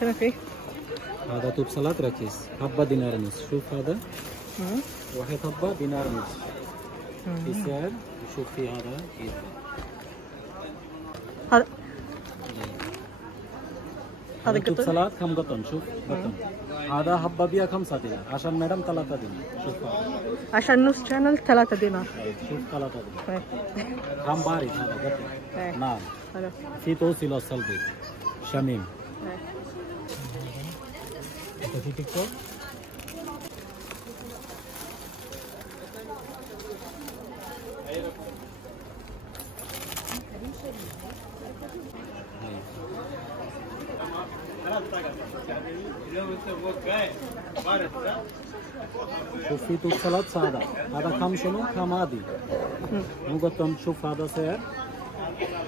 شنو فيه؟ هذا توب سلطة رخيص، حبة دينار ونص. شوف هذا واحد حبة دينار ونص. في سعر. شوف في هذا كيف. هذا توب سلطة كم قطن. شوف قطن. هذا حبة بيها 5 دينار عشان مدام 3 دينار. شوف عشان نص شانل 3 دينار. شوف 3 دينار. كم بارد هذا قطن. نعم. في توصيل الصلبي شميم. في تيك توك. شوف في توب سلطة سادة. هذا كم شنو؟ كم عادي. مقطم. شوف هذا سعر.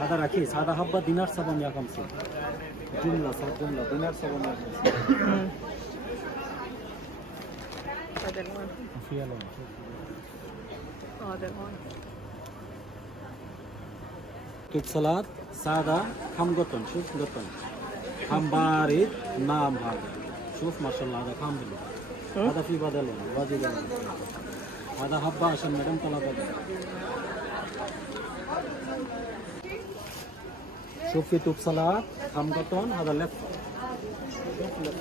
هذا رخيص. هذا حبة دينار 750. جملة صار جملة دينار 750. هذا الوان. في ألوان. هذا الوان. توب سلطة سادة كم قطن. شوف قطن. كم بارد. نعم هذا. شوف ما شاء الله هذا كم بلو. هذا في بدل واجد. هذا حبة عشان مدام 3 دينار. شوف في توب سلطة كم قطن. هذا لف. شوف لف.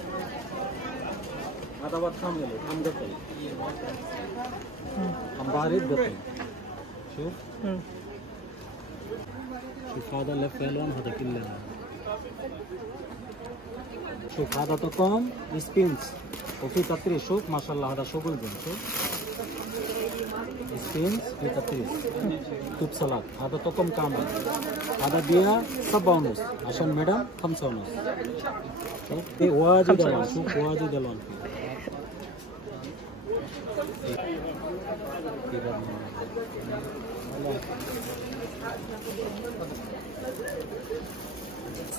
هذا وقت كم بلو. كم قطن. كم بارد قطن. شوف. شوف هذا لف ألوان. هذا كله. شوف هذا تقوم سبينز وفي تطريز. شوف ما شاء الله هذا شغل بن. شوف سبينز في تطريز. توب سلطة هذا تقوم كامل. هذا بيها 7 ونص عشان مدام 5 ونص. شوف في واجد ألوان. شوف واجد ألوان.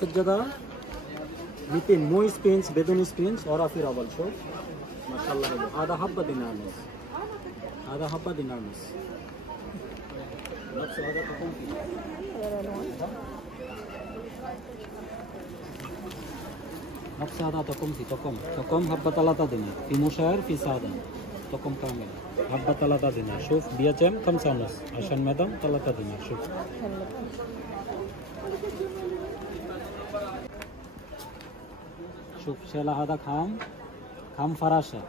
سجادة 200 مو سبينز بدون سبينز और फिर अवल शो माशाल्लाह. هذا حبة دينار ونص. هذا حبة دينار ونص. نفس هذا تقوم فيه. نفس هذا تقوم فيه. تقوم حبة 3 دينار. في مشاعر في سادة. تقوم كامل. حبة 3 دينار. شوف بيجم 5 ونص عشان مدام 3 دينار. شوف. شوف شالا هذا خام فراشة.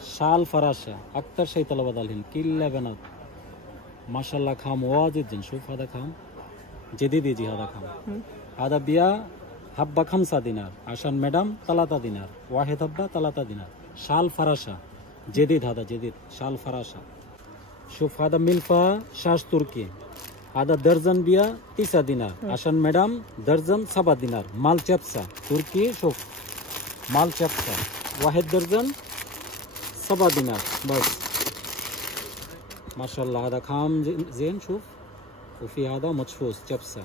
شال فراشة أكثر شيء طلب هذا كله بنات ما شاء الله. خام واجد جن. شوف هذا خام جديد يجي. هذا خام. هذا بيا حبة 5 دينار عشان مدام 3 دينار. واحد حبة 3 دينار. شال فراشة جديد. هذا جديد شال فراشة. شوف هذا ملفا شاش تركي. هذا درجن بيا 9 دينار عشان مدام درجن 7 دينار. مال چپسا تركي. شوف مال چپسا واحد درجن 7 دينار بس ما شاء الله. هذا خام زين. شوف وفي هذا مدفوس چپسا.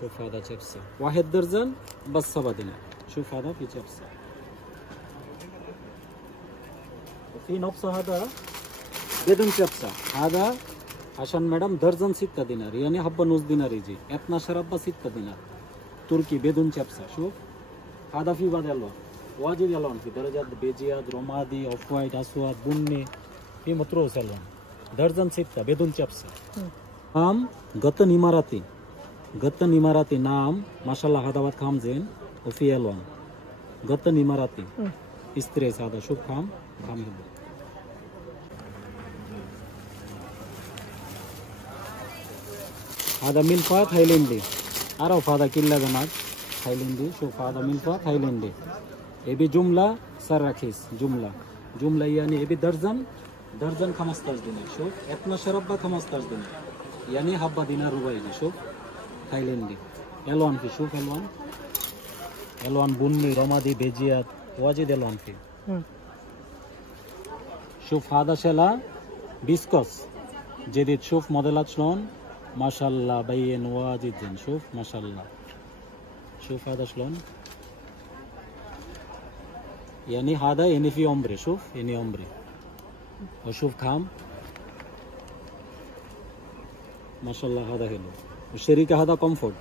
شوف هذا چپسا واحد درجن بس 7 دينار. شوف هذا في چپسا. وفي نفس هذا بدون چپسا. هذا عشان مدام درجن 6 دينار يعني حبة نص دينار يجي. 12 حبة 6 دينار تركي بدون چپسا. شوف هذا في بدل واجد ألوان. في درجات بيجيات رومادي أوف وايت أسود بني في متروس ألوان. درجن 6 بدون چپسا. نام غطن إماراتي. غطن إماراتي نام ما شاء الله. هذا وقت خام زين وفي ألوان. غطن إماراتي استريس. هذا شوف خام هذا ملفا تايلاندي. أعرف هذا كله بنات تايلاندي. شوف هذا ملفا تايلاندي. يبي جملة سر رخيص. جملة يعني يبي درجن 15 دينار. شوف 12 حبة 15 دينار يعني حبة دينار ربع يجي. شوف تايلاندي ألوان في. شوف ألوان بني رمادي بيجيات واجد ألوان في. شوف هذا شلا بيسكوس جديد. شوف موديلات شلون ما شاء الله بين واجد زين. شوف ما شاء الله. شوف هذا شلون يعني هذا يعني في عمري. شوف يعني عمري. وشوف خام ما شاء الله هذا حلو. الشركة هذا كومفورت.